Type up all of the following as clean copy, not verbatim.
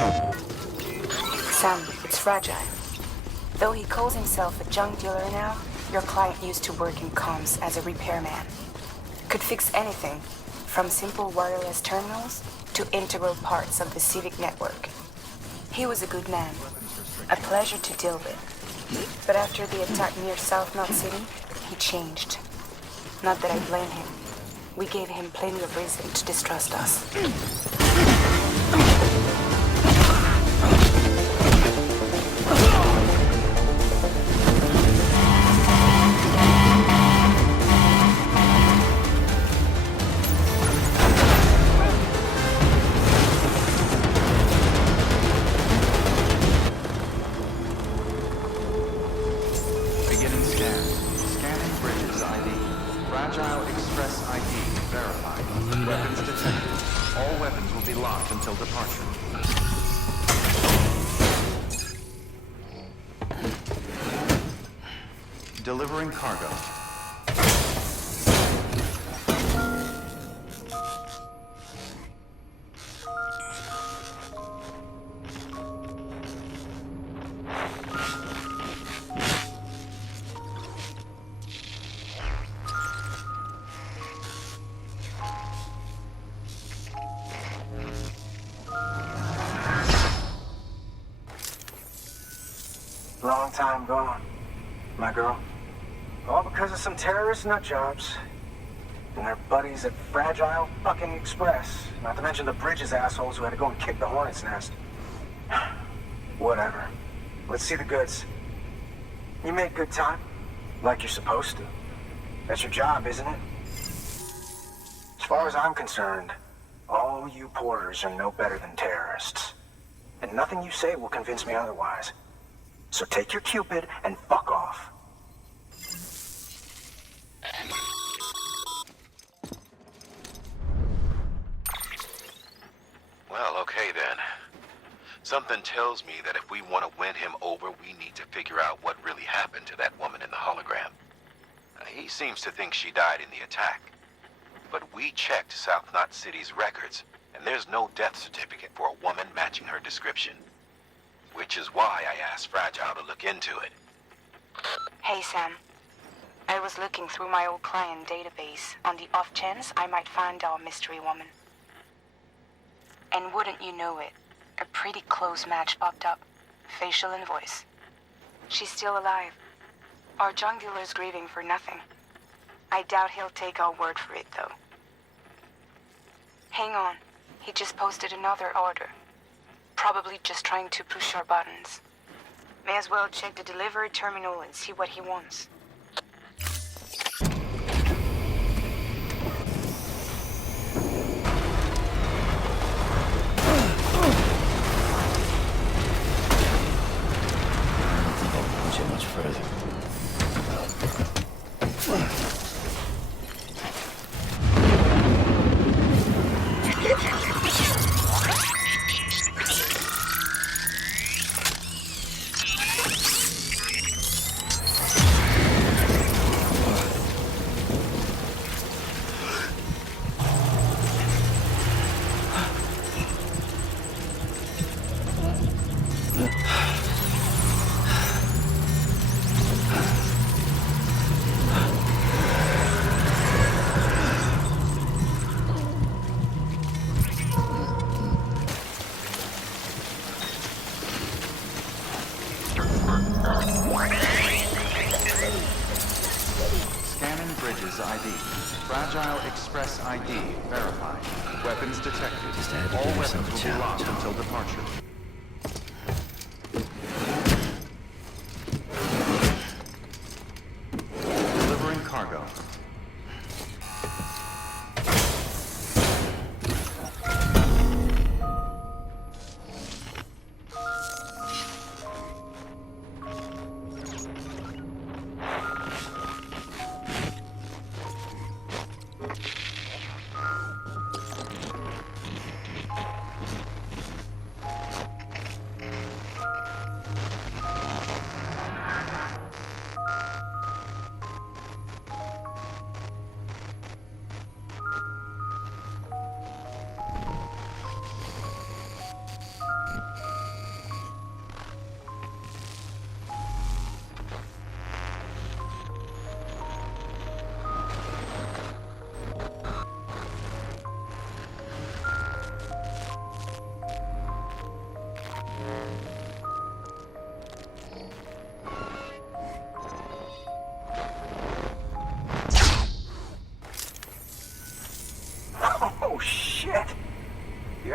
Sam, it's fragile. Though he calls himself a junk dealer now, your client used to work in comms as a repairman. Could fix anything, from simple wireless terminals to integral parts of the civic network. He was a good man, a pleasure to deal with. But after the attack near South Knot City, he changed. Not that I blame him. We gave him plenty of reason to distrust us. Until departure. Delivering cargo. Long time gone, my girl. All because of some terrorist nutjobs and their buddies at Fragile fucking Express. Not to mention the Bridges assholes who had to go and kick the hornet's nest. Whatever. Let's see the goods. You make good time, like you're supposed to. That's your job, isn't it? As far as I'm concerned, all you porters are no better than terrorists. And nothing you say will convince me otherwise. So take your Cupid and fuck off. Well, okay then. Something tells me that if we want to win him over, we need to figure out what really happened to that woman in the hologram. He seems to think she died in the attack. But we checked South Knot City's records, and there's no death certificate for a woman matching her description. Which is why I asked Fragile to look into it. Hey, Sam. I was looking through my old client database on the off chance I might find our mystery woman. And wouldn't you know it, a pretty close match popped up. Facial and voice. She's still alive. Our junk dealer's grieving for nothing. I doubt he'll take our word for it, though. Hang on. He just posted another order. Probably just trying to push our buttons. May as well check the delivery terminal and see what he wants. I don't think I'll push it much further. Scanning Bridges ID. Fragile Express ID verified. Weapons detected. Just had to All give weapons yourself a will be challenge. locked until departure. Delivering cargo.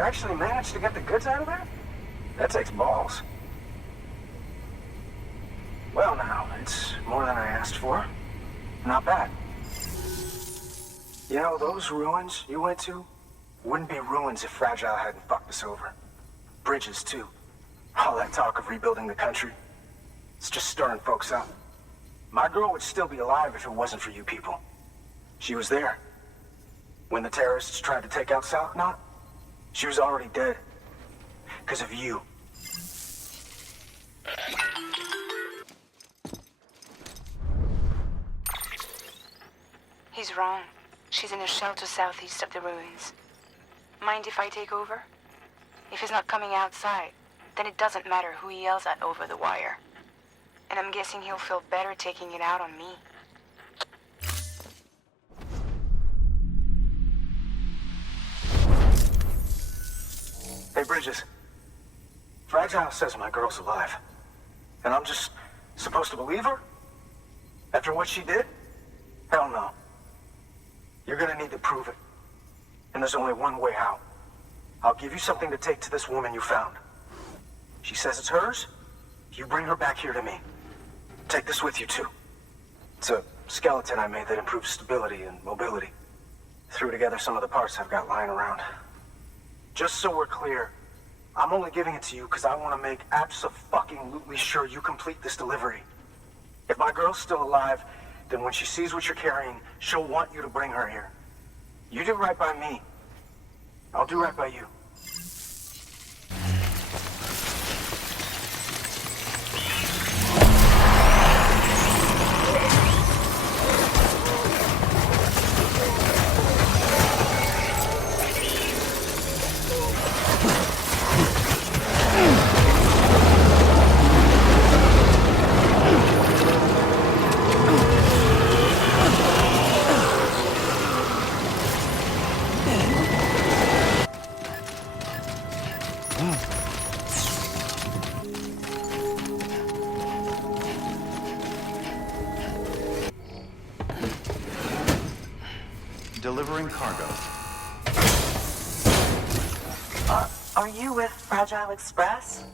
actually managed to get the goods out of there? That takes balls. Well now, it's more than I asked for. Not bad. You know, those ruins you went to wouldn't be ruins if Fragile hadn't fucked us over. Bridges, too. All that talk of rebuilding the country, it's just stirring folks up. My girl would still be alive if it wasn't for you people. She was there. When the terrorists tried to take out South Knot, she was already dead. Because of you. He's wrong. She's in a shelter southeast of the ruins. Mind if I take over? If he's not coming outside, then it doesn't matter who he yells at over the wire. And I'm guessing he'll feel better taking it out on me. Hey, Bridges. Fragile says my girl's alive. And I'm just supposed to believe her? After what she did? Hell no. You're gonna need to prove it. And there's only one way out. I'll give you something to take to this woman you found. She says it's hers. You bring her back here to me. Take this with you, too. It's a skeleton I made that improves stability and mobility. Threw together some of the parts I've got lying around. Just so we're clear, I'm only giving it to you because I want to make abso-fucking-lutely sure you complete this delivery. If my girl's still alive, then when she sees what you're carrying, she'll want you to bring her here. You do right by me. I'll do right by you. Delivering cargo. Are you with Fragile Express?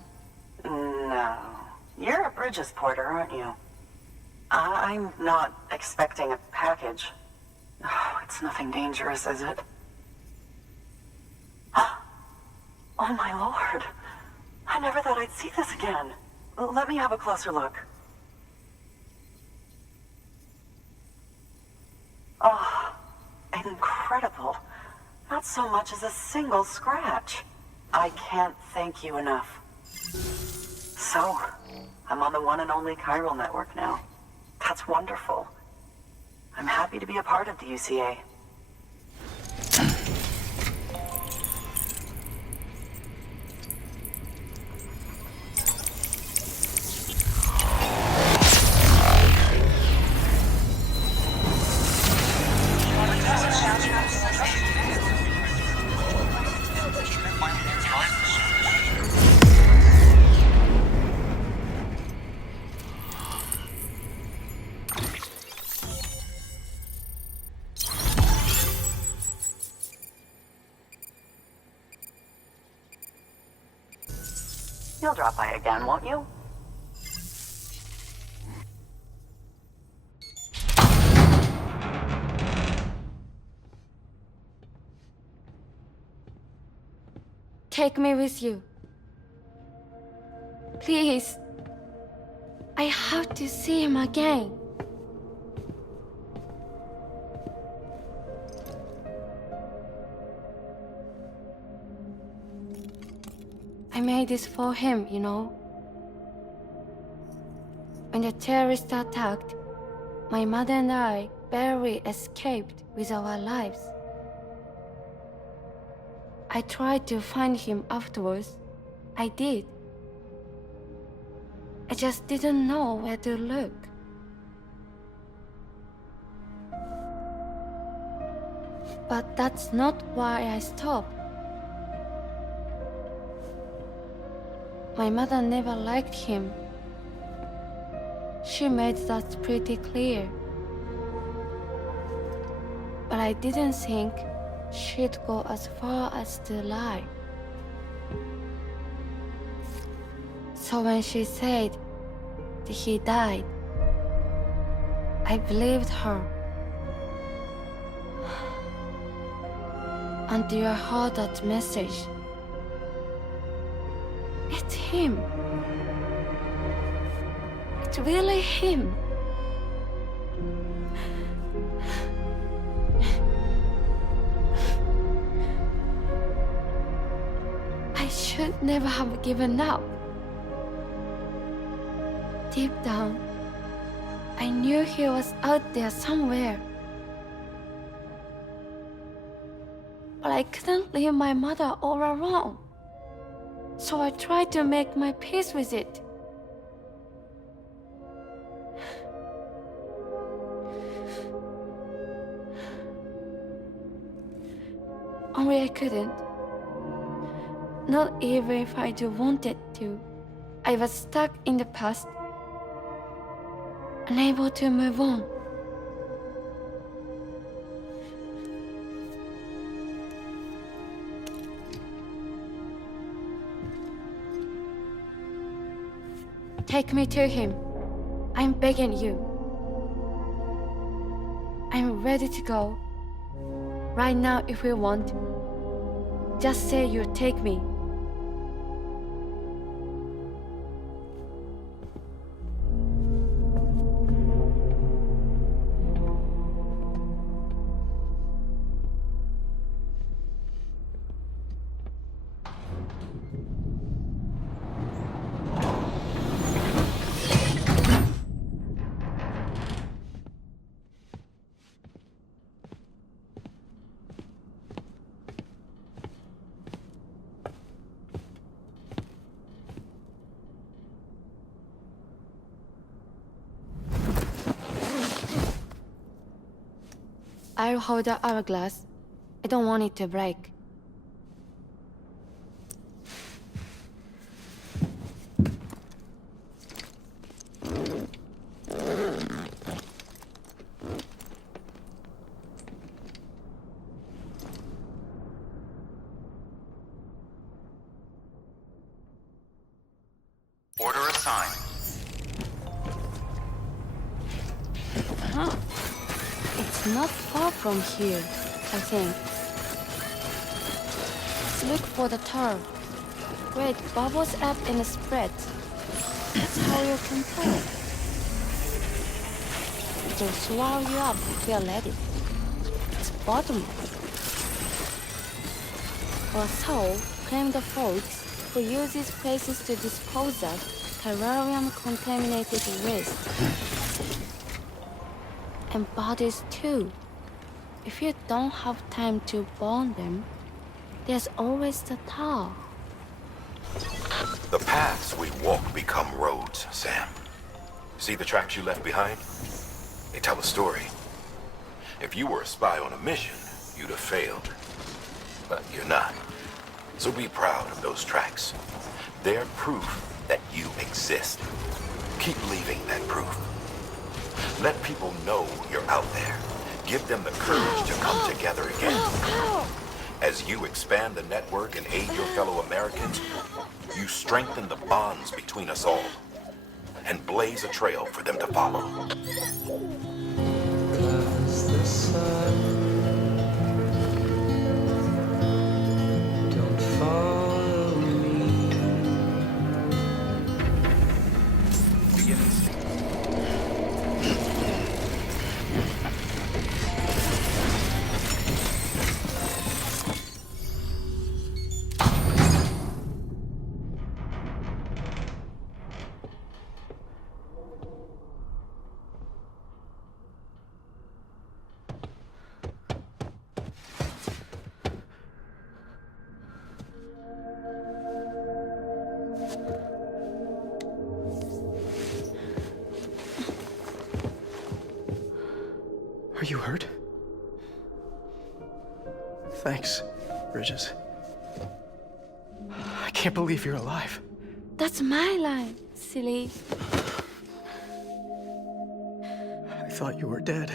No. You're a Bridges porter, aren't you? I'm not expecting a package. Oh, it's nothing dangerous, is it? Oh my lord. I never thought I'd see this again. Let me have a closer look. Oh, incredible. Not so much as a single scratch. I can't thank you enough. So, I'm on the one and only chiral network now. That's wonderful. I'm happy to be a part of the UCA. You'll drop by again, won't you? Take me with you. Please. I have to see him again. I made this for him, you know. When the terrorists attacked, my mother and I barely escaped with our lives. I tried to find him afterwards. I did. I just didn't know where to look. But that's not why I stopped. My mother never liked him. She made that pretty clear. But I didn't think she'd go as far as to lie. So when she said that he died, I believed her. Until I heard that message. It's him. It's really him. I should never have given up. Deep down, I knew he was out there somewhere. But I couldn't leave my mother all alone. So I tried to make my peace with it. Only I couldn't. Not even if I do wanted to. I was stuck in the past, unable to move on. Take me to him. I'm begging you. I'm ready to go. Right now if you want. Just say you'll take me. I'll hold the hourglass. I don't want it to break. Order assigned. Huh. It's not far from here, I think. Let's look for the tower. Where it bubbles up and spreads. That's how you can tell. It will swallow you up if you let it. It's bottomless. Or so claim the folks who use these places to dispose of terrarium-contaminated waste. And bodies too. If you don't have time to burn them, there's always the tar. The paths we walk become roads, Sam. See the tracks you left behind? They tell a story. If you were a spy on a mission, you'd have failed. But you're not. So be proud of those tracks. They're proof that you exist. Keep leaving that proof. Let people know you're out there. Give them the courage to come together again. As you expand the network and aid your fellow Americans, you strengthen the bonds between us all and blaze a trail for them to follow. Are you hurt? Thanks, Bridges. I can't believe you're alive. That's my line, silly. I thought you were dead.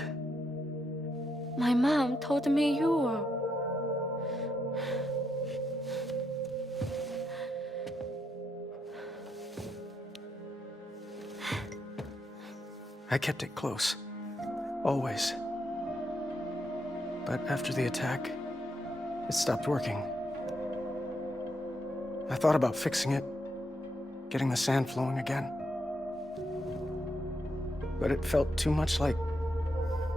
My mom told me you were. I kept it close. Always. But after the attack, it stopped working. I thought about fixing it, getting the sand flowing again. But it felt too much like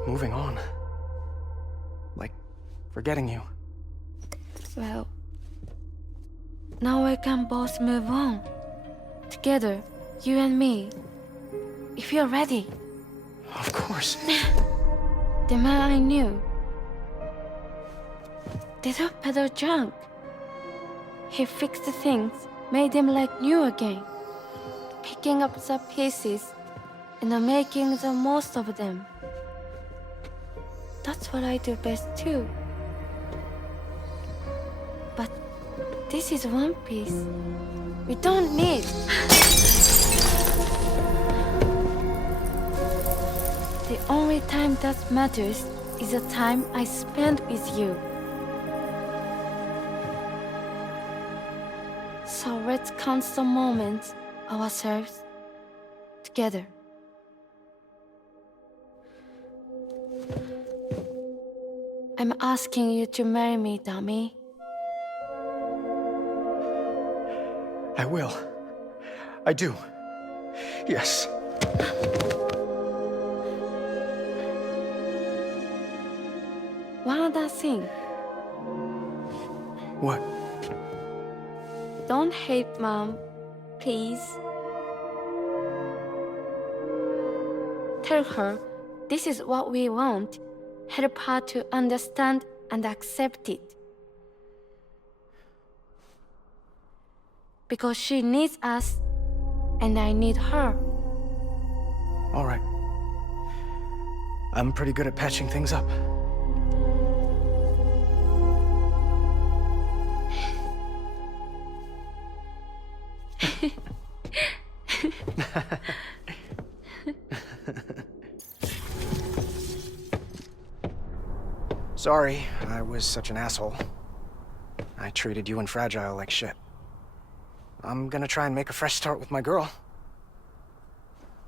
moving on. Like forgetting you. Well, now we can both move on. Together, you and me. If you're ready. Of course. The man I knew. They don't peddle junk. He fixed the things, made them like new again. Picking up the pieces and making the most of them. That's what I do best too. But this is one piece we don't need. The only time that matters is the time I spend with you. So let's count the moments ourselves together. I'm asking you to marry me, dummy. I will. I do. Yes. One other thing. What? Don't hate Mom, please. Tell her this is what we want. Help her to understand and accept it. Because she needs us, and I need her. All right. I'm pretty good at patching things up. Sorry, I was such an asshole. I treated you and Fragile like shit. I'm gonna try and make a fresh start with my girl.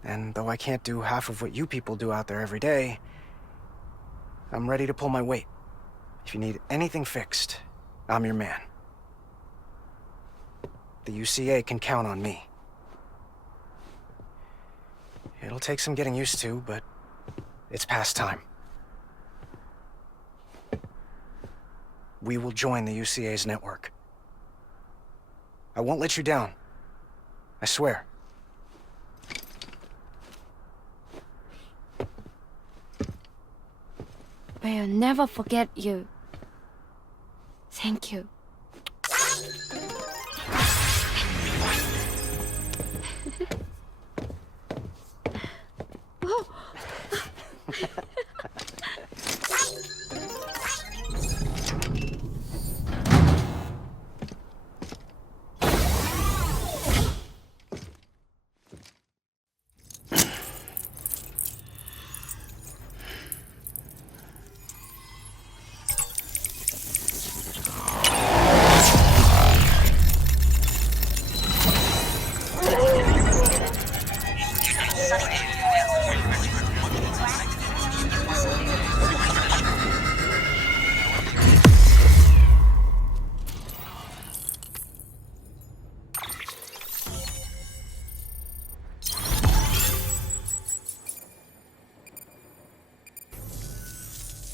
And though I can't do half of what you people do out there every day, I'm ready to pull my weight. If you need anything fixed, I'm your man. The UCA can count on me. It'll take some getting used to, but it's past time. We will join the UCA's network. I won't let you down. I swear. We'll never forget you. Thank you.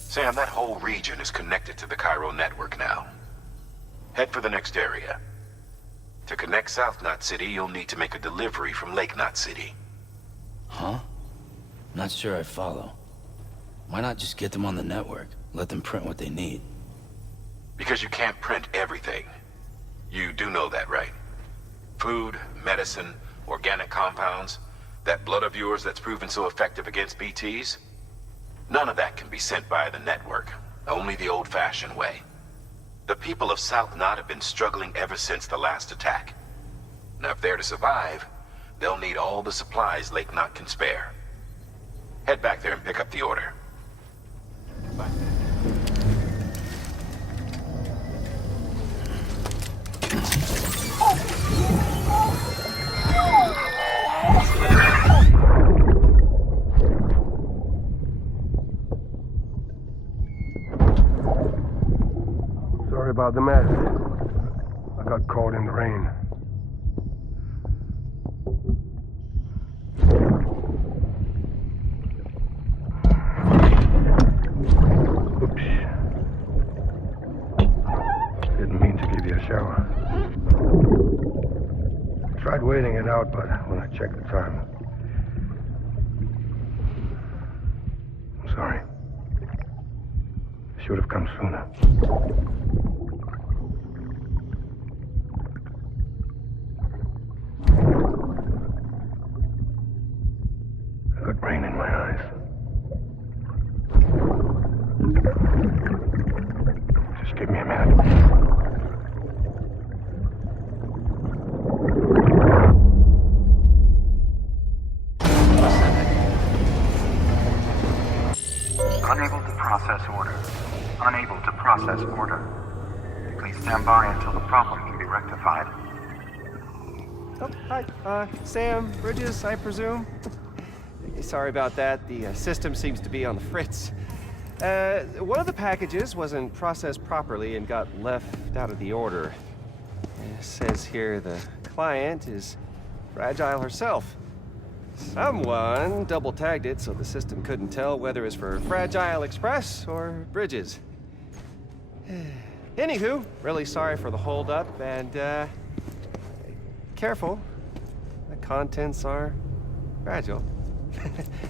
Sam, that whole region is connected to the Cairo network now. Head for the next area. To connect South Knot City, you'll need to make a delivery from Lake Knot City. Huh? Not sure I follow. Why not just get them on the network? Let them print what they need. Because you can't print everything. You do know that, right? Food, medicine, organic compounds, that blood of yours that's proven so effective against BTs? None of that can be sent via the network. Only the old-fashioned way. The people of South Knot have been struggling ever since the last attack. Now, if they're to survive, they'll need all the supplies Lake Knot can spare. Head back there and pick up the order. Bye. about the mess. I got caught in the rain. Oops. Didn't mean to give you a shower. Tried waiting it out, but when I checked the time... I'm sorry. Should have come sooner. I got rain in my eyes. Just give me a minute. Unable to process order. Unable to process order. Please stand by until the problem can be rectified. Oh, hi. Sam, Bridges, I presume? Sorry about that. The system seems to be on the fritz. One of the packages wasn't processed properly and got left out of the order. It says here the client is Fragile herself. Someone double-tagged it so the system couldn't tell whether it's for Fragile Express or Bridges. Anywho, really sorry for the holdup, and, careful. The contents are fragile.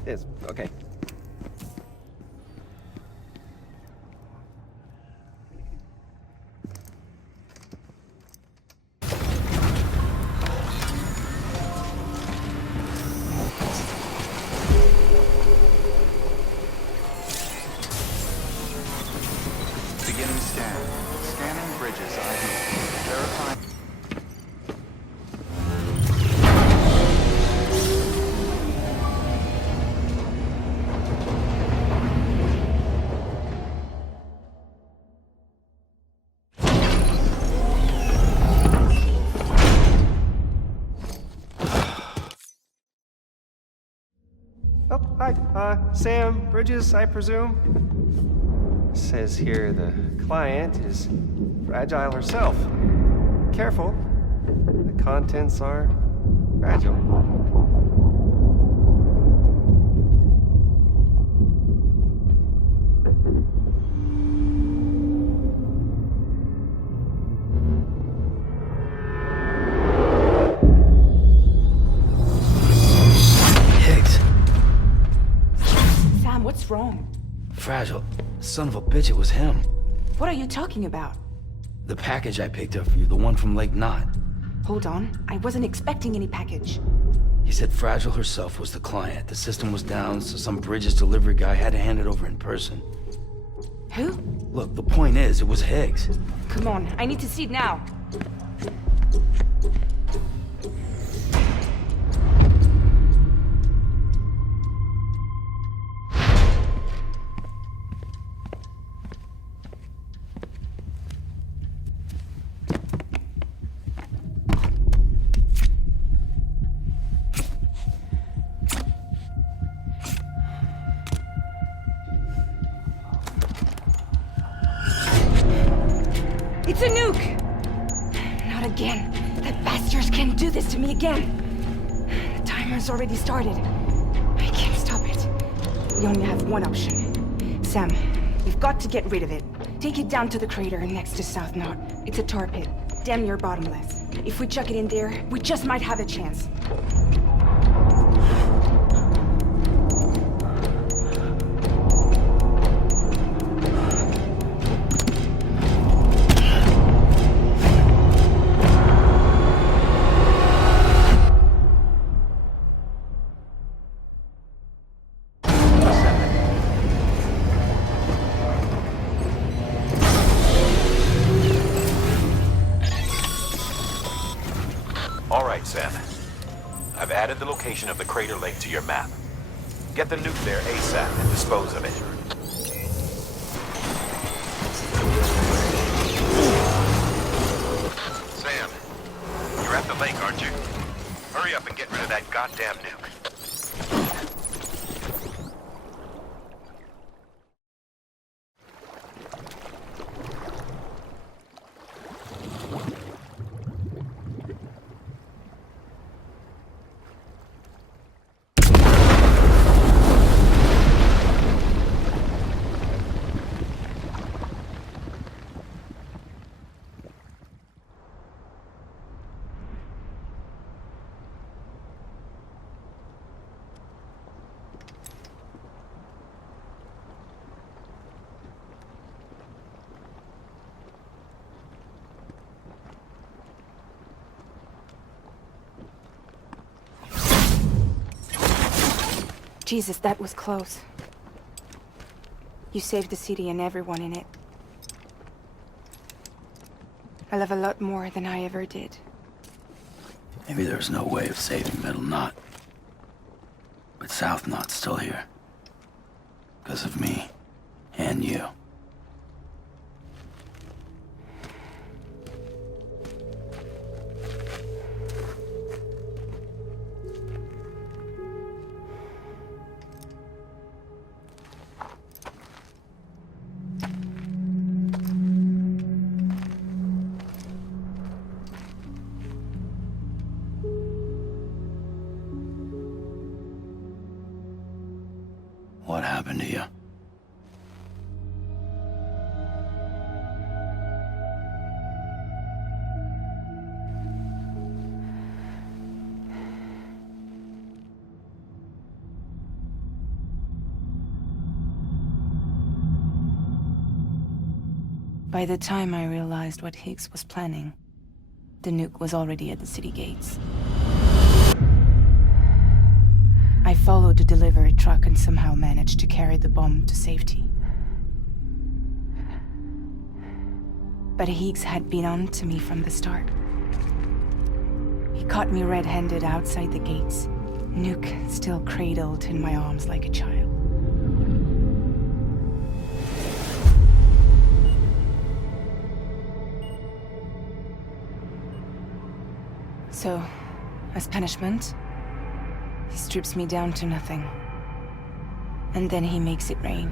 It's okay. Beginning scan. Scanning Bridges ID. Verifying. Oh, hi. Sam, Bridges, I presume? Says here the client is Fragile herself. Careful. The contents are fragile. Higgs. Sam, what's wrong? Fragile. Son of a bitch, it was him. What are you talking about? The package I picked up for you, the one from Lake Knot. Hold on. I wasn't expecting any package. He said Fragile herself was the client. The system was down, so some Bridges delivery guy had to hand it over in person. Who? Look, the point is, it was Higgs. Come on, I need to see it now. It's a nuke! Not again. The bastards can't do this to me again. The timer's already started. I can't stop it. We only have one option. Sam, we've got to get rid of it. Take it down to the crater next to South Knot. It's a tar pit. Damn near bottomless. If we chuck it in there, we just might have a chance. All right, Sam. I've added the location of the crater lake to your map. Get the nuke there ASAP and dispose of it. Sam, you're at the lake, aren't you? Hurry up and get rid of that goddamn nuke. Jesus, that was close. You saved the city and everyone in it. I love a lot more than I ever did. Maybe there's no way of saving Middle Knot. But South Knot's still here. Because of me. And you. What happened to you? By the time I realized what Higgs was planning, the nuke was already at the city gates. I followed the delivery truck and somehow managed to carry the bomb to safety. But Higgs had been on to me from the start. He caught me red-handed outside the gates, nuke still cradled in my arms like a child. So, as punishment, he strips me down to nothing. And then he makes it rain.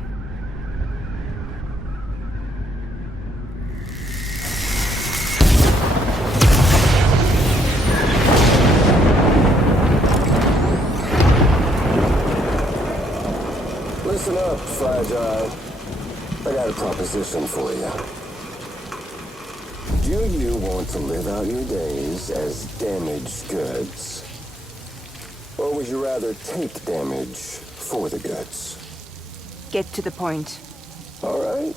Listen up, Fragile. I got a proposition for you. Do you want to live out your days as damaged goods? Or would you rather take damage for the goods? Get to the point. All right.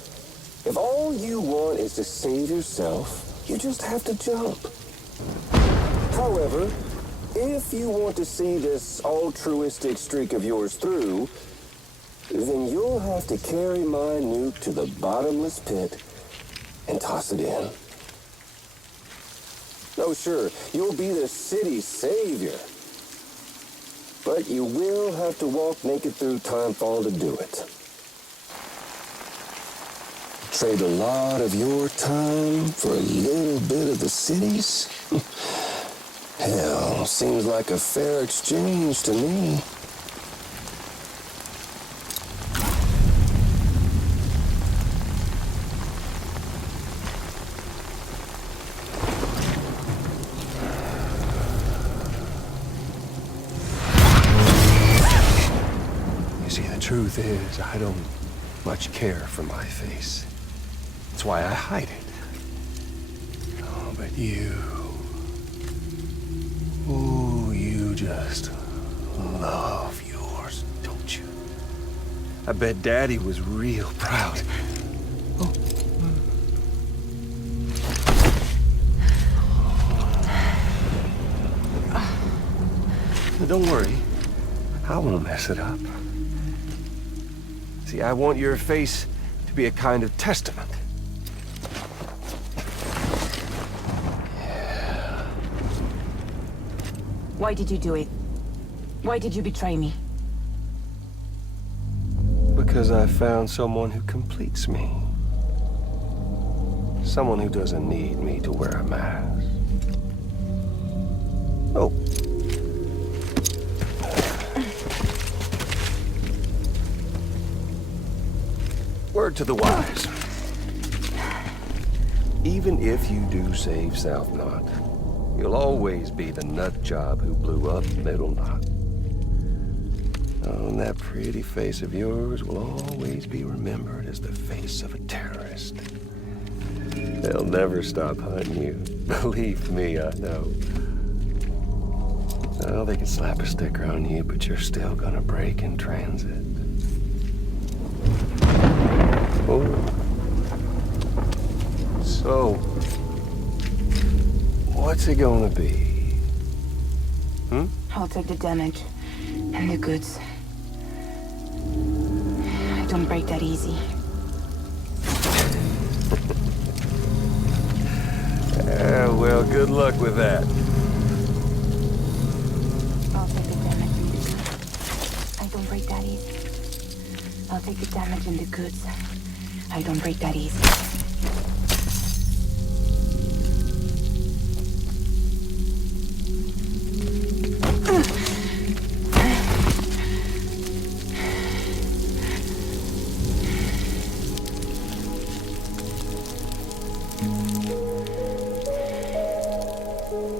If all you want is to save yourself, you just have to jump. However, if you want to see this altruistic streak of yours through, then you'll have to carry my nuke to the bottomless pit and toss it in. Oh, sure, you'll be the city's savior. But you will have to walk naked through Timefall to do it. Trade a lot of your time for a little bit of the city's? Hell, seems like a fair exchange to me. Truth is, I don't much care for my face. That's why I hide it. Oh, but you... Ooh, you just love yours, don't you? I bet Daddy was real proud. Oh. Don't worry. I won't mess it up. See, I want your face to be a kind of testament. Yeah. Why did you do it? Why did you betray me? Because I found someone who completes me. Someone who doesn't need me to wear a mask. Oh. Word to the wise. Even if you do save South Knot, you'll always be the nut job who blew up Middle Knot. Oh, and that pretty face of yours will always be remembered as the face of a terrorist. They'll never stop hunting you. Believe me, I know. Oh, they can slap a sticker on you, but you're still gonna break in transit. Oh. So, what's it gonna be? I'll take the damage and the goods. I don't break that easy. Well, good luck with that. I'll take the damage. I don't break that easy. I'll take the damage and the goods. I don't break that easy.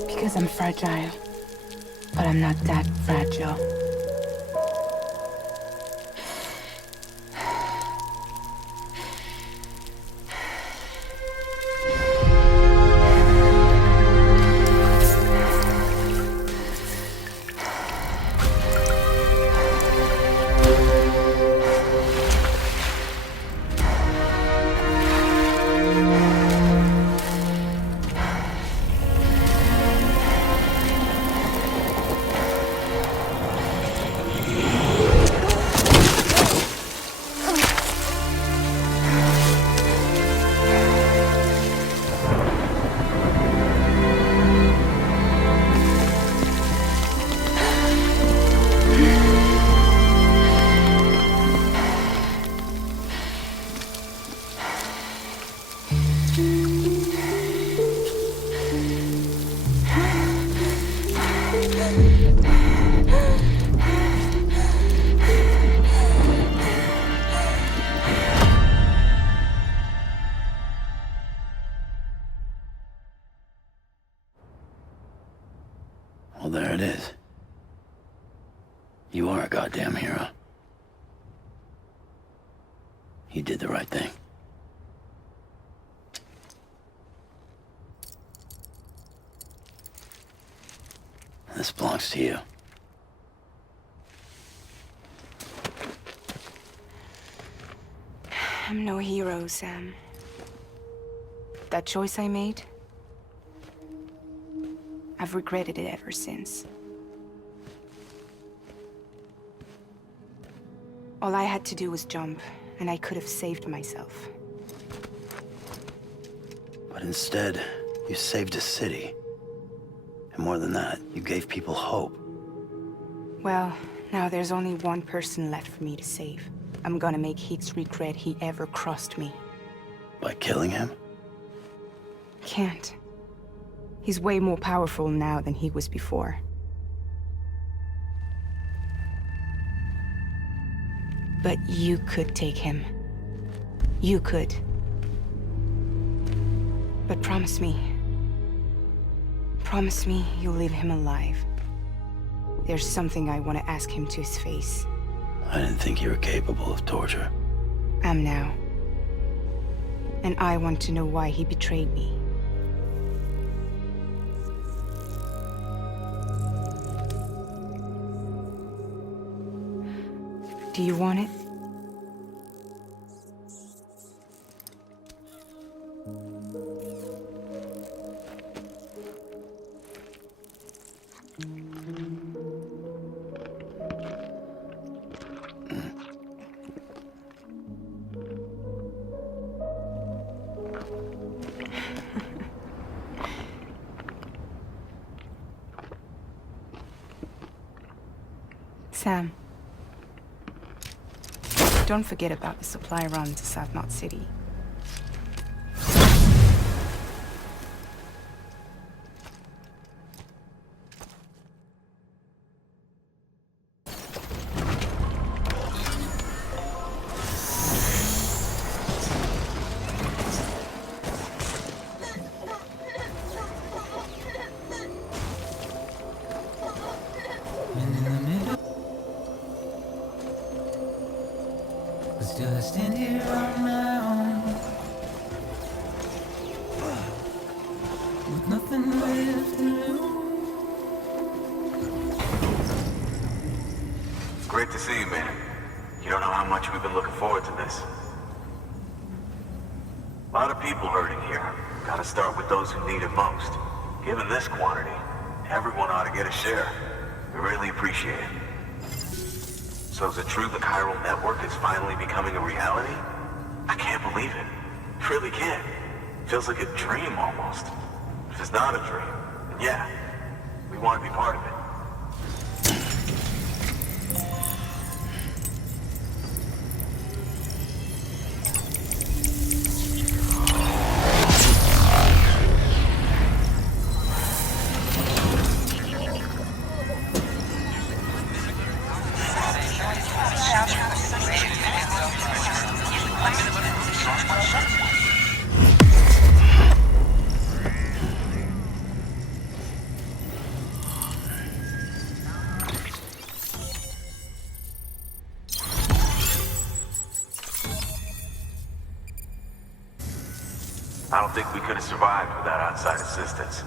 Because I'm fragile. But I'm not that fragile. Well, there it is. You are a goddamn hero. You did the right thing. This belongs to you. I'm no hero, Sam. That choice I made, I've regretted it ever since. All I had to do was jump, and I could have saved myself. But instead, you saved a city. And more than that, you gave people hope. Well, now there's only one person left for me to save. I'm gonna make Hicks regret he ever crossed me. By killing him? Can't. He's way more powerful now than he was before. But you could take him. You could. But promise me. Promise me you'll leave him alive. There's something I want to ask him to his face. I didn't think you were capable of torture. Am now. And I want to know why he betrayed me. Do you want it? Sam. Don't forget about the supply run to South Knot City. Still I stand here on my own, with nothing left to lose. Great to see you, man. You don't know how much we've been looking forward to this. A lot of people hurting here. Gotta start with those who need it most. Given this quantity, everyone ought to get a share. We really appreciate it. So is it true the chiral network is finally becoming a reality? I can't believe it. Really can't. Feels like a dream almost. If it's not a dream, then yeah, we want to be part of it. I don't think we could have survived without outside assistance.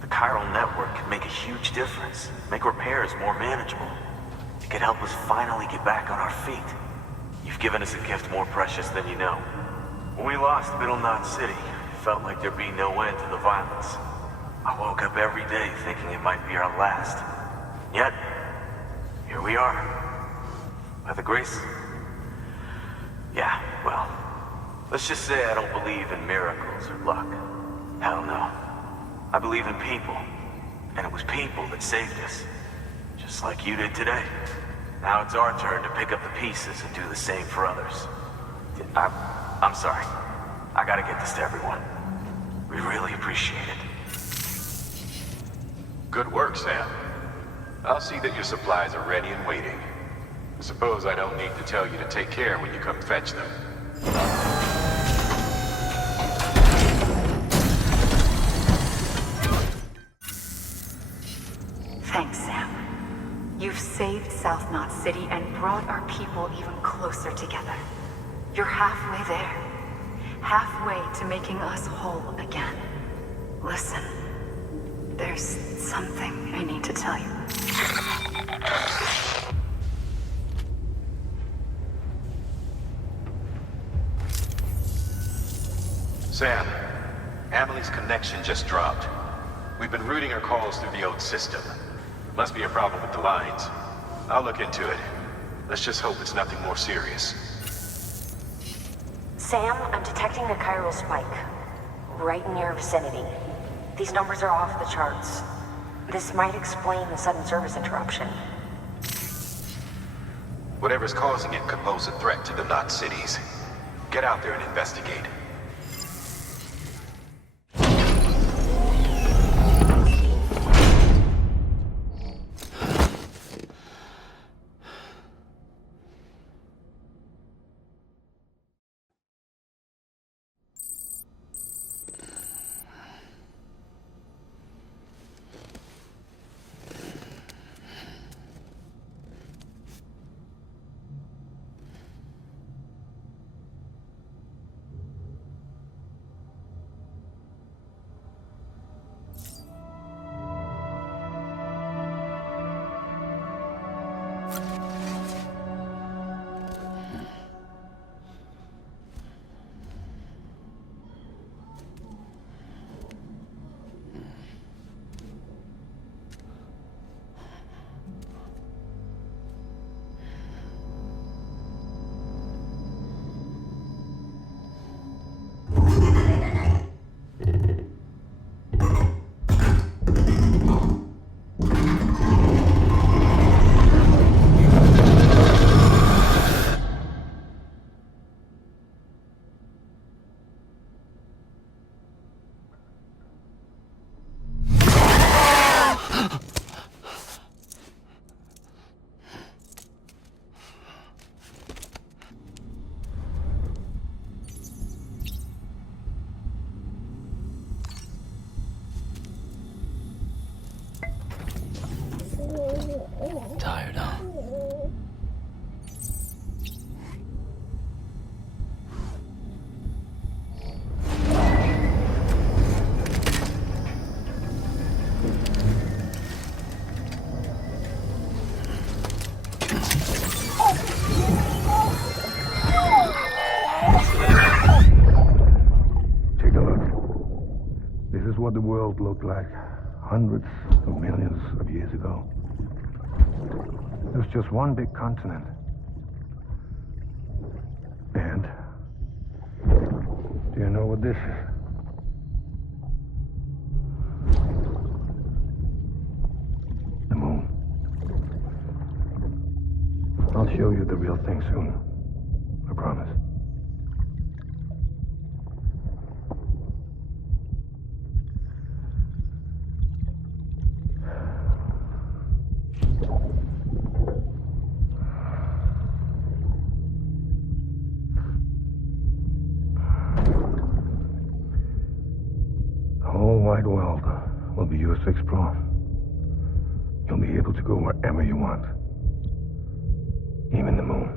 The chiral network could make a huge difference, make repairs more manageable. It could help us finally get back on our feet. You've given us a gift more precious than you know. When we lost Middle Knot City, it felt like there'd be no end to the violence. I woke up every day thinking it might be our last. Yet, here we are. By the grace... Yeah, well... Let's just say I don't believe in miracles or luck. Hell no. I believe in people. And it was people that saved us. Just like you did today. Now it's our turn to pick up the pieces and do the same for others. I'm sorry. I gotta get this to everyone. We really appreciate it. Good work, Sam. I'll see that your supplies are ready and waiting. I suppose I don't need to tell you to take care when you come fetch them. Thanks, Sam. You've saved South Knot City and brought our people even closer together. You're halfway there. Halfway to making us whole again. Listen, there's something I need to tell you. Sam, Amelie's connection just dropped. We've been routing her calls through the old system. Must be a problem with the lines. I'll look into it. Let's just hope it's nothing more serious. Sam, I'm detecting a chiral spike. Right in your vicinity. These numbers are off the charts. This might explain the sudden service interruption. Whatever's causing it could pose a threat to the Knot cities. Get out there and investigate. Tired, huh? Take a look. This is what the world looked like hundreds of millions of years ago. There's just one big continent. Do you know what this is? The moon. I'll show you the real thing soon. I promise. The whole wide world will be yours to explore. You'll be able to go wherever you want. Even the moon.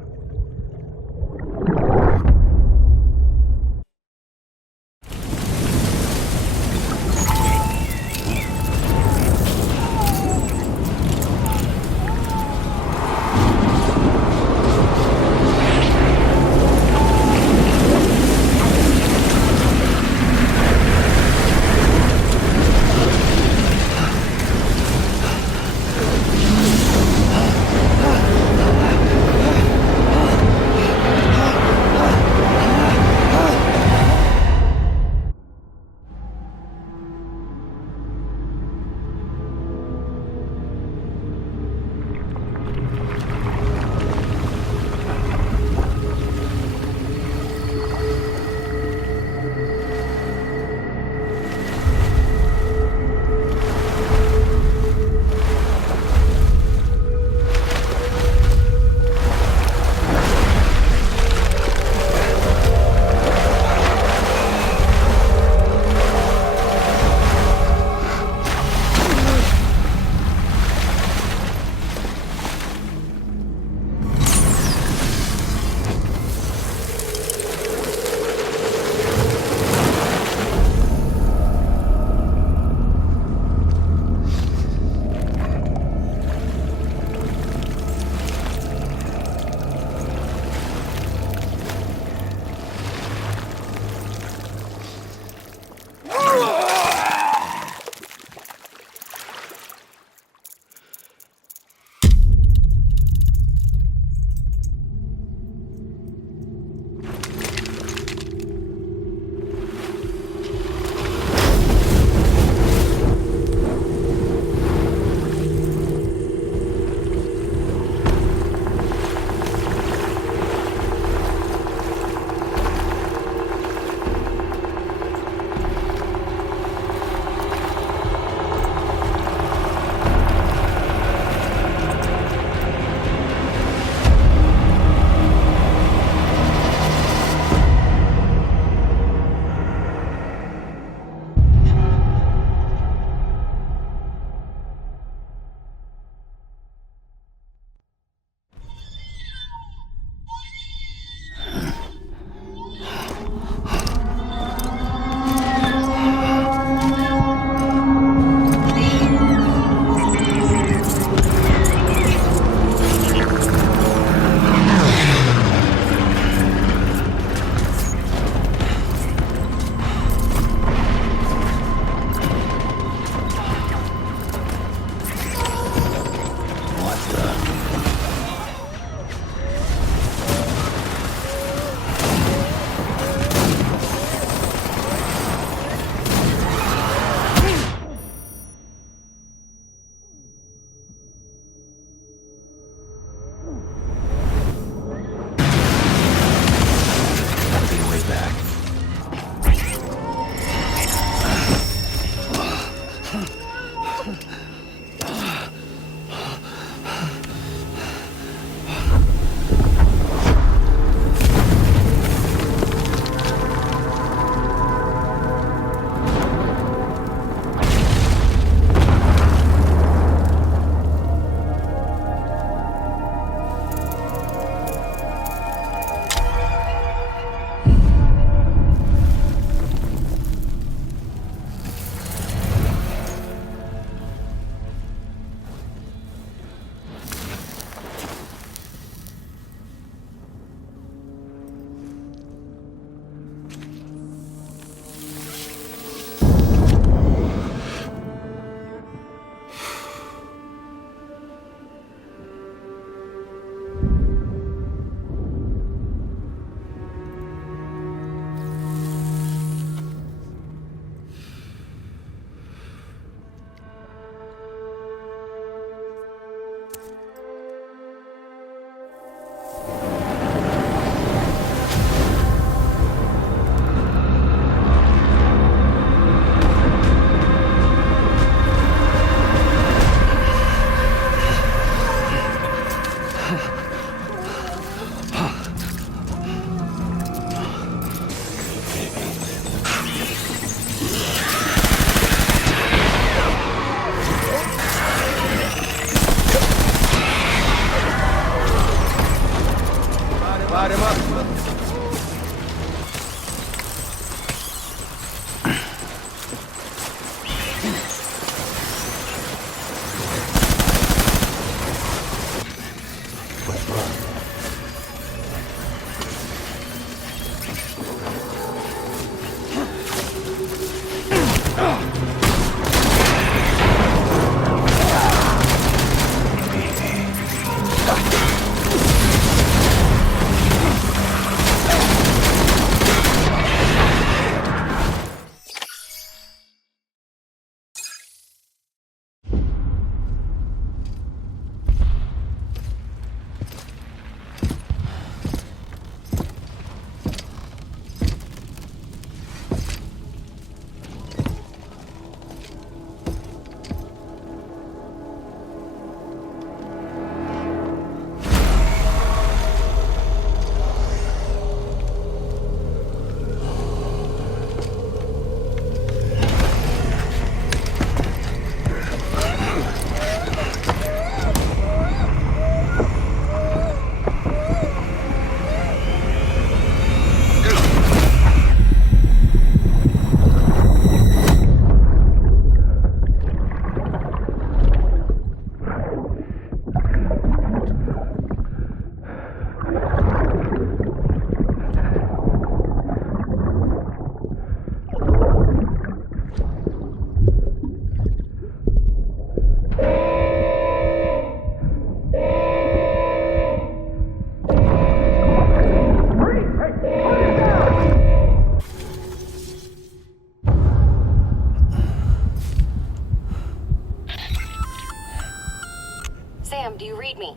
Sam, do you read me?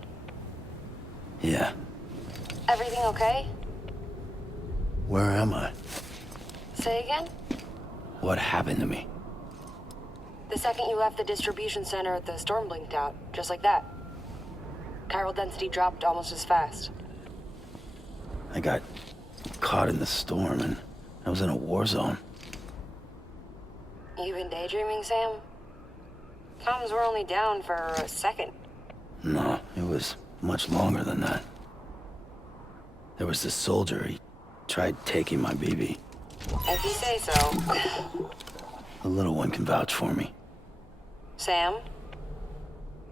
Yeah. Everything okay? Where am I? Say again? What happened to me? The second you left the distribution center, the storm blinked out, just like that. Chiral density dropped almost as fast. I got caught in the storm and I was in a war zone. You been daydreaming, Sam? Comms were only down for a second. No, it was much longer than that. There was this soldier, he tried taking my BB. If you say so. The little one can vouch for me. Sam?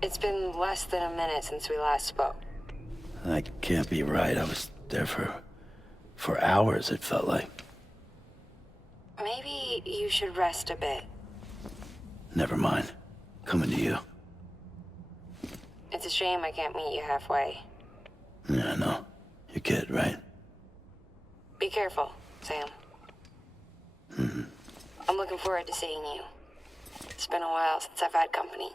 It's been less than a minute since we last spoke. That can't be right. I was there for hours, it felt like. Maybe you should rest a bit. Never mind. Coming to you. It's a shame I can't meet you halfway. Yeah, I know. Your kid, right? Be careful, Sam. Mm-hmm. I'm looking forward to seeing you. It's been a while since I've had company.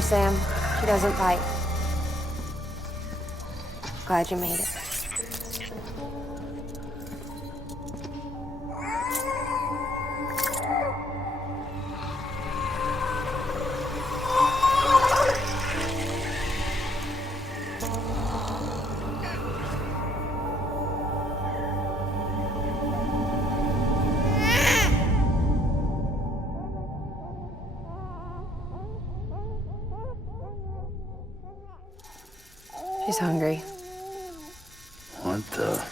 Sam. She doesn't bite. Glad you made it. She's hungry. What the?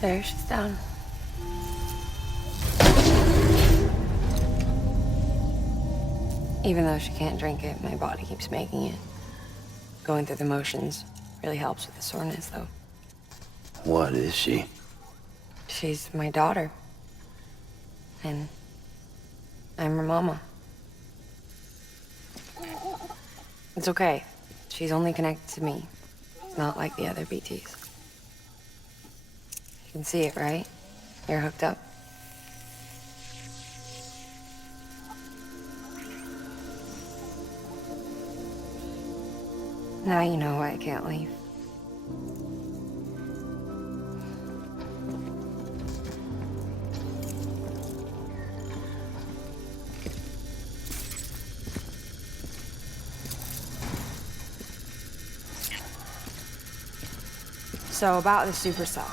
There, she's down. Even though she can't drink it, my body keeps making it. Going through the motions really helps with the soreness, though. What is she? She's my daughter. And I'm her mama. It's okay. She's only connected to me. Not like the other BTs. You can see it, right? You're hooked up. Now you know why I can't leave. So about the supercell.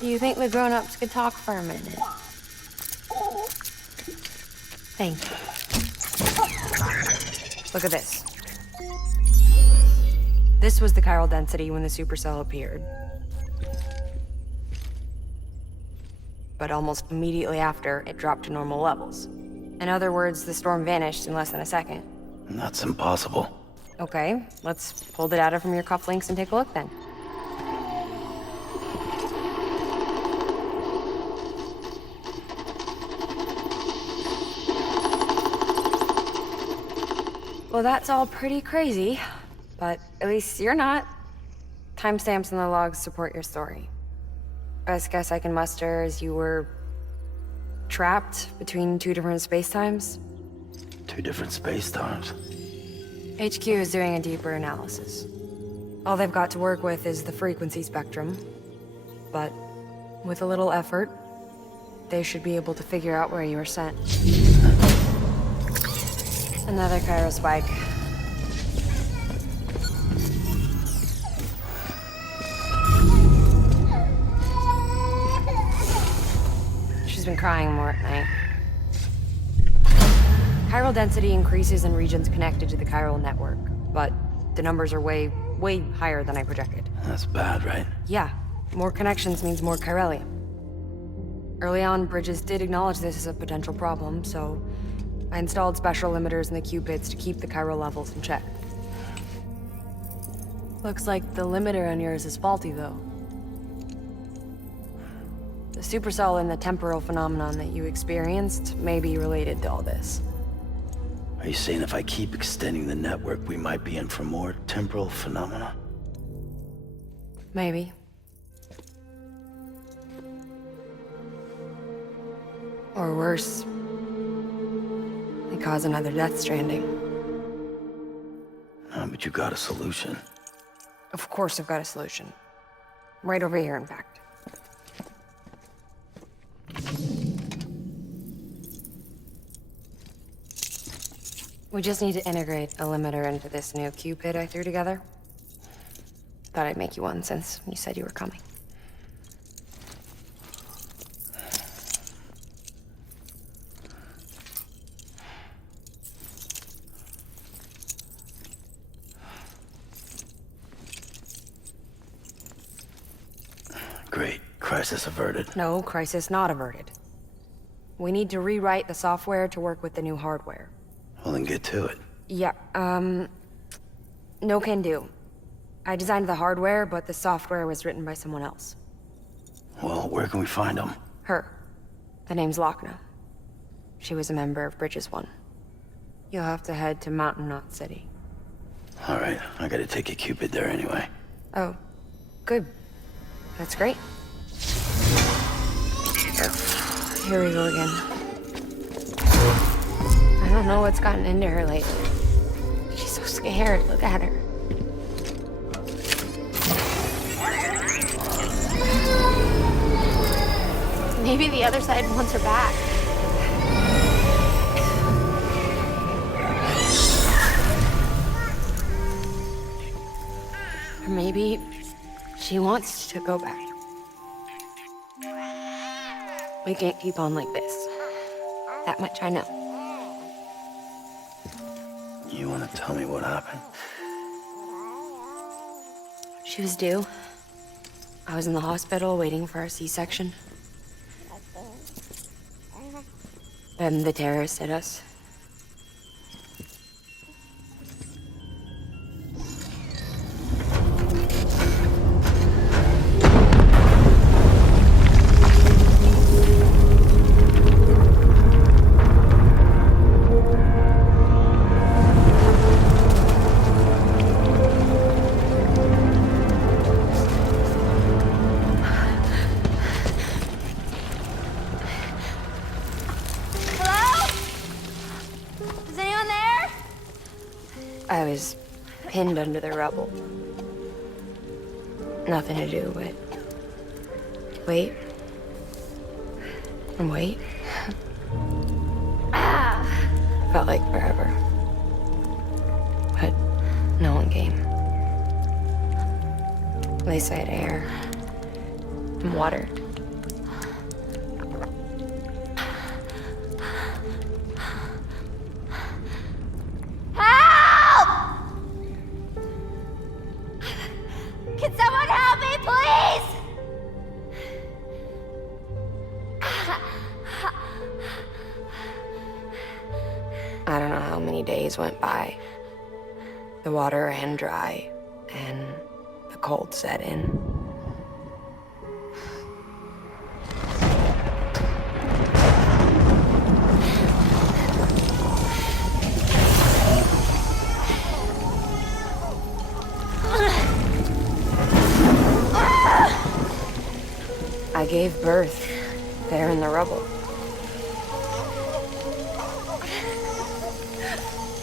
Do you think the grown-ups could talk for a minute? Thank you. Look at this. This was the chiral density when the supercell appeared. But almost immediately after, it dropped to normal levels. In other words, the storm vanished in less than a second. That's impossible. Okay, let's pull the data from your cufflinks and take a look then. Well, that's all pretty crazy, but at least you're not. Timestamps in the logs support your story. Best guess I can muster is you were trapped between two different spacetimes. Two different space-times. HQ is doing a deeper analysis. All they've got to work with is the frequency spectrum, but with a little effort, they should be able to figure out where you were sent. Another chiral spike. She's been crying more at night. Chiral density increases in regions connected to the chiral network, but the numbers are way higher than I projected. That's bad, right? Yeah, more connections means more chiralium. Early on, Bridges did acknowledge this as a potential problem, so I installed special limiters in the cupids to keep the chiral levels in check. Looks like the limiter on yours is faulty, though. The supercell and the temporal phenomenon that you experienced may be related to all this. Are you saying if I keep extending the network, we might be in for more temporal phenomena? Maybe. Or worse, they cause another Death Stranding. But you got a solution. Of course I've got a solution. Right over here, in fact. We just need to integrate a limiter into this new cupid I threw together. Thought I'd make you one since you said you were coming. Great. Crisis averted. No, crisis not averted. We need to rewrite the software to work with the new hardware. Well, then get to it. Yeah, no can do. I designed the hardware, but the software was written by someone else. Well, where can we find them? Her. The name's Lochna. She was a member of Bridges 1. You'll have to head to Mountain Knot City. All right, I gotta take a Cupid there anyway. Oh, good. That's great. Here we go again. I don't know what's gotten into her lately. She's so scared. Look at her. Maybe the other side wants her back. Or maybe she wants to go back. We can't keep on like this. That much I know. You want to tell me what happened? She was due. I was in the hospital waiting for a C-section. Then the terrorists hit us. I was pinned under the rubble. Nothing to do but wait and wait. Felt like forever. But no one came. At least I had air and water. I don't know how many days went by. The water ran dry, and the cold set in. I gave birth there in the rubble.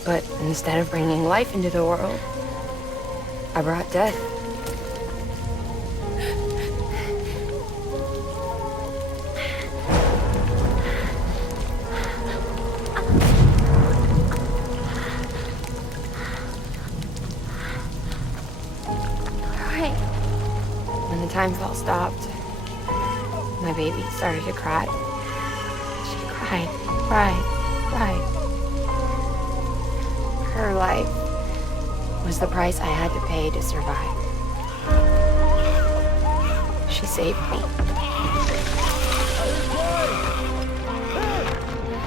But instead of bringing life into the world, I brought death. Right. When the time fell stopped, my baby started to cry. She cried. Her life was the price I had to pay to survive. She saved me.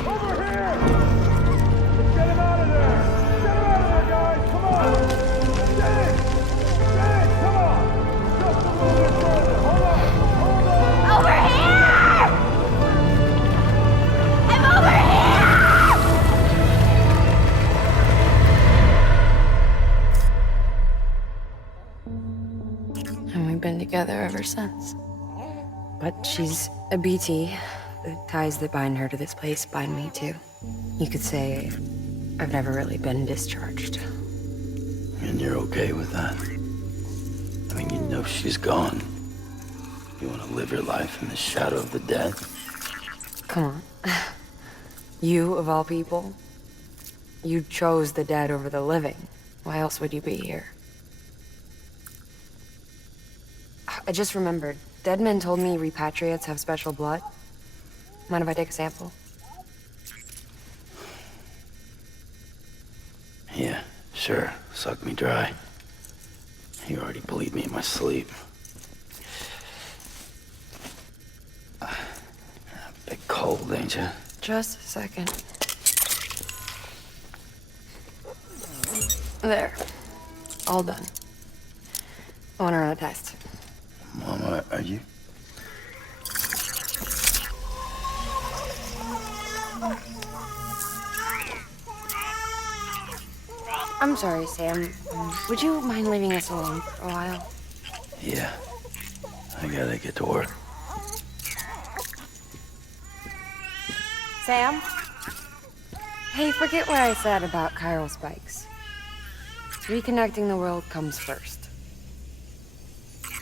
Over here! Get him out of there! Get him out of there, guys! Come on! Get in! Come on! Just a little bit further. Hold on! Over here! I'm over here! And we've been together ever since. But she's a BT. The ties that bind her to this place bind me too. You could say I've never really been discharged. And you're okay with that? I mean, you know she's gone. You want to live your life in the shadow of the dead? Come on. You, of all people, you chose the dead over the living. Why else would you be here? I just remembered. Deadman told me repatriates have special blood. Mind if I take a sample? Yeah, sure. Suck me dry. You already bleed me in my sleep. Bit cold, ain't you? Just a second. There. All done. I want to run a test. Mama, are you? I'm sorry, Sam. Would you mind leaving us alone for a while? Yeah. I gotta get to work. Sam? Hey, forget what I said about chiral spikes. Reconnecting the world comes first.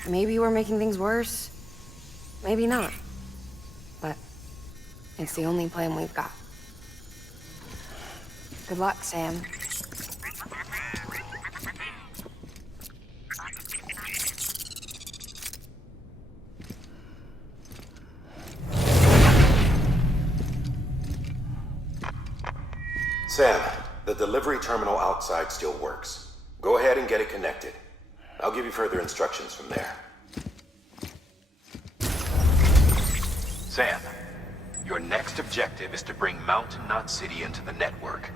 Maybe we're making things worse. Maybe not. But It's the only plan we've got. Good luck, Sam. Sam, the delivery terminal outside still works. Go ahead and get it connected. I'll give you further instructions from there. Sam, your next objective is to bring Mountain Knot City into the network.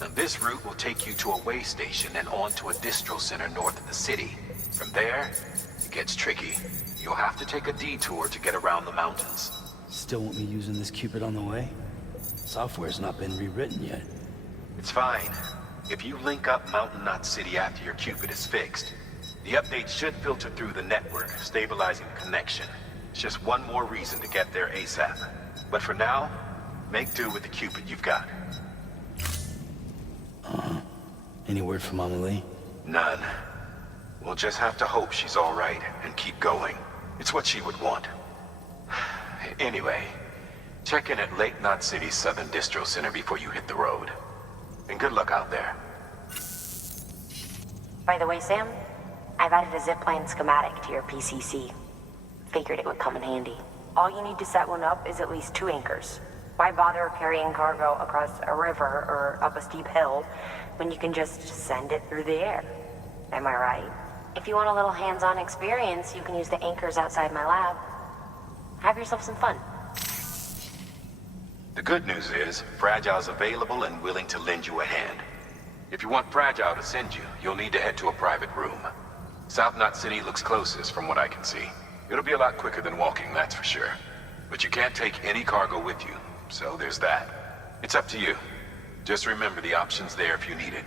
Now, this route will take you to a way station and on to a distro center north of the city. From there, it gets tricky. You'll have to take a detour to get around the mountains. Still won't be using this Cupid on the way? Software's not been rewritten yet. It's fine. If you link up Mountain Knot City after your Cupid is fixed, the update should filter through the network, stabilizing the connection. It's just one more reason to get there ASAP. But for now, make do with the Cupid you've got. Any word from Mama Lee? None. We'll just have to hope she's all right and keep going. It's what she would want. Anyway, check in at Lake Knot City's Southern Distro Center before you hit the road. And good luck out there. By the way, Sam, I've added a zipline schematic to your PCC. Figured it would come in handy. All you need to set one up is at least 2 anchors. Why bother carrying cargo across a river or up a steep hill when you can just send it through the air? Am I right? If you want a little hands-on experience, you can use the anchors outside my lab. Have yourself some fun. The good news is, Fragile's available and willing to lend you a hand. If you want Fragile to send you, you'll need to head to a private room. South Knot City looks closest from what I can see. It'll be a lot quicker than walking, that's for sure. But you can't take any cargo with you, so there's that. It's up to you. Just remember the option's there if you need it.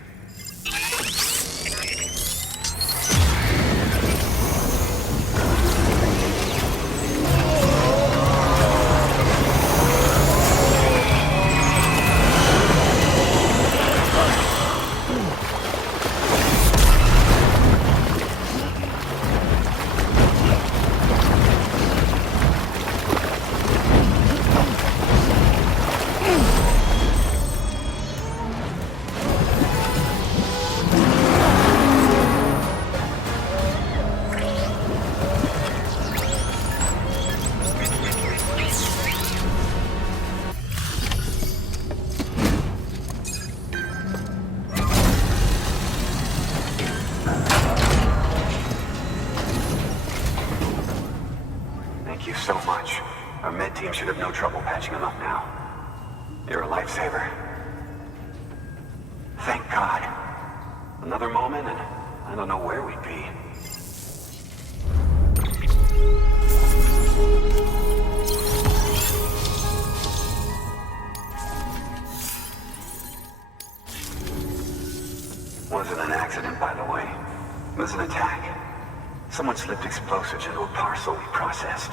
Wasn't an accident, by the way. It was an attack. Someone slipped explosives into a parcel we processed.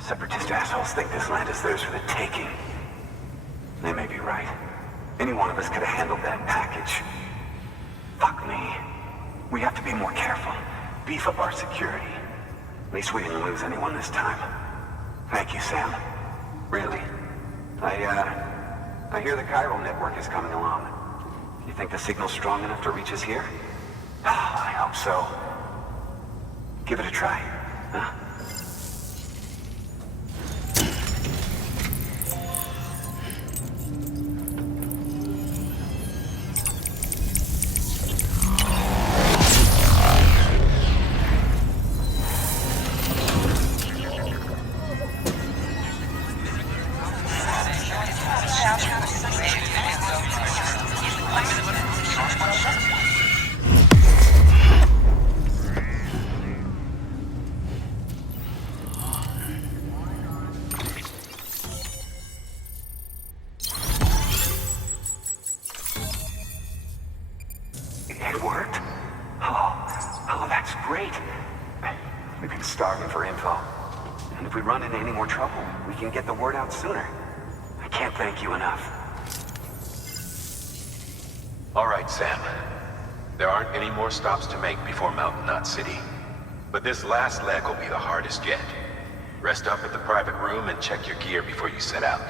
Separatist assholes think this land is theirs for the taking. They may be right. Any one of us could have handled that package. Fuck me. We have to be more careful. Beef up our security. At least we didn't lose anyone this time. Thank you, Sam. Really. I hear the chiral network is coming along. You think the signal's strong enough to reach us here? Oh, I hope so. Give it a try, huh? It worked? Oh, that's great. We've been starving for info. And if we run into any more trouble, we can get the word out sooner. I can't thank you enough. All right, Sam. There aren't any more stops to make before Mountain Knot City. But this last leg will be the hardest yet. Rest up at the private room and check your gear before you set out.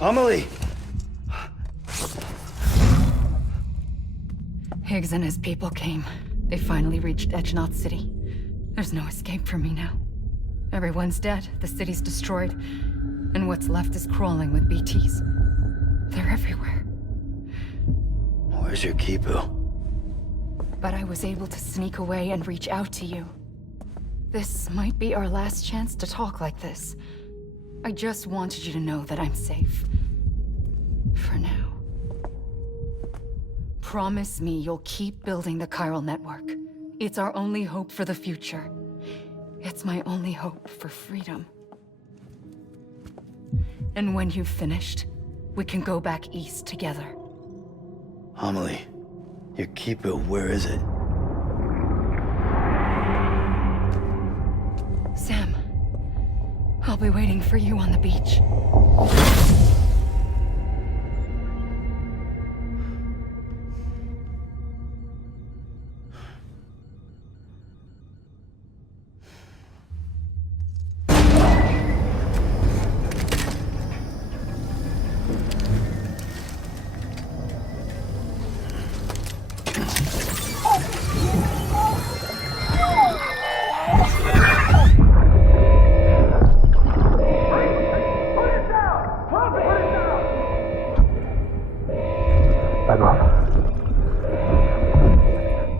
Amelie! Higgs and his people came. They finally reached Edgenaught City. There's no escape for me now. Everyone's dead, the city's destroyed, and what's left is crawling with BTs. They're everywhere. Where's your Kipu? But I was able to sneak away and reach out to you. This might be our last chance to talk like this. I just wanted you to know that I'm safe. For now. Promise me you'll keep building the chiral network. It's our only hope for the future. It's my only hope for freedom. And when you've finished, we can go back east together. Amelie, your Kipu, where is it? Sam, I'll be waiting for you on the beach. Back off.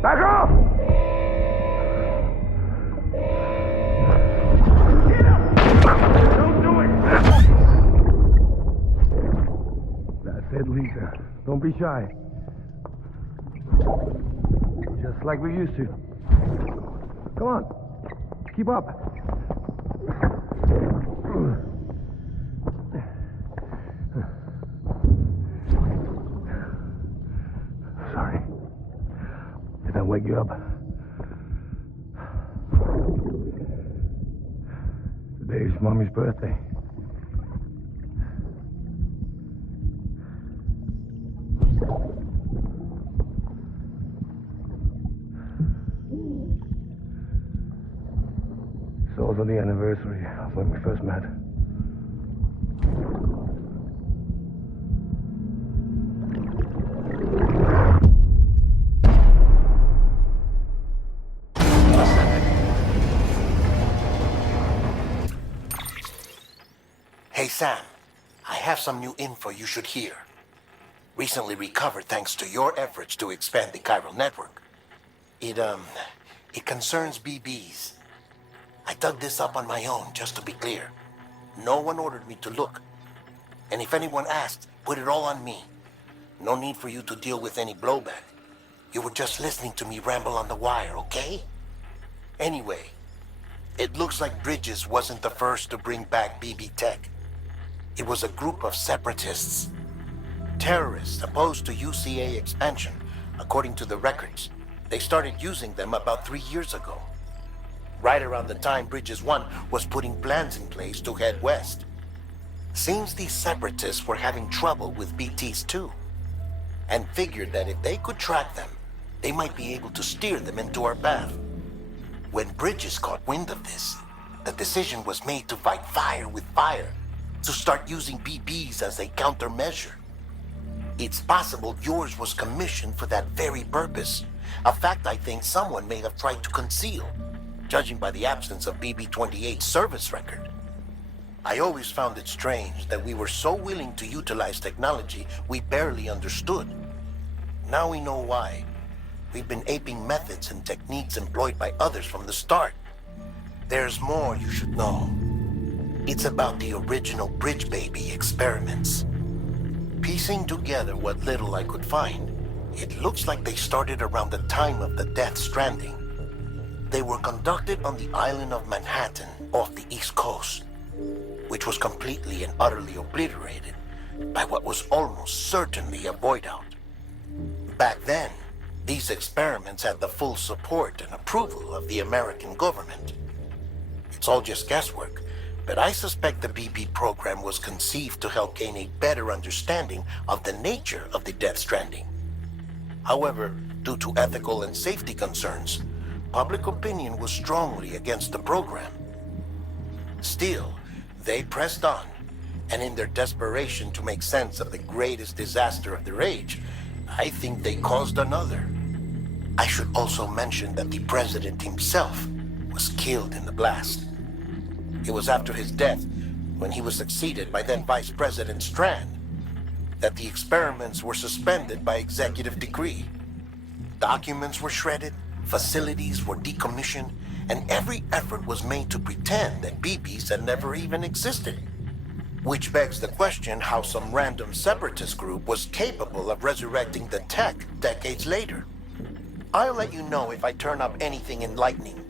Back off! Don't do it! That's it, Lisa. Don't be shy. Just like we used to. Come on. Keep up. Sorry. Did I wake you up? Today's Mommy's birthday. It's also the anniversary of when we first met. Hey, Sam. I have some new info you should hear. Recently recovered thanks to your efforts to expand the chiral network. It concerns BBs. I dug this up on my own, just to be clear. No one ordered me to look. And if anyone asked, put it all on me. No need for you to deal with any blowback. You were just listening to me ramble on the wire, okay? Anyway, it looks like Bridges wasn't the first to bring back BB tech. It was a group of separatists. Terrorists opposed to UCA expansion, according to the records. They started using them about 3 years ago. Right around the time Bridges 1 was putting plans in place to head west. Seems these separatists were having trouble with BTs too, and figured that if they could track them, they might be able to steer them into our path. When Bridges caught wind of this, the decision was made to fight fire with fire, to start using BBs as a countermeasure. It's possible yours was commissioned for that very purpose, a fact I think someone may have tried to conceal, judging by the absence of BB-28's service record. I always found it strange that we were so willing to utilize technology we barely understood. Now we know why. We've been aping methods and techniques employed by others from the start. There's more you should know. It's about the original Bridge Baby experiments. Piecing together what little I could find, it looks like they started around the time of the Death Stranding. They were conducted on the island of Manhattan off the East Coast, which was completely and utterly obliterated by what was almost certainly a void out. Back then, these experiments had the full support and approval of the American government. It's all just guesswork, but I suspect the BB program was conceived to help gain a better understanding of the nature of the Death Stranding. However, due to ethical and safety concerns, public opinion was strongly against the program. Still, they pressed on, And in their desperation to make sense of the greatest disaster of their age, I think they caused another. I should also mention that the president himself was killed in the blast. It was after his death, when he was succeeded by then Vice President Strand, that the experiments were suspended by executive decree. Documents were shredded, facilities were decommissioned, and every effort was made to pretend that BBs had never even existed. Which begs the question how some random separatist group was capable of resurrecting the tech decades later. I'll let you know if I turn up anything enlightening.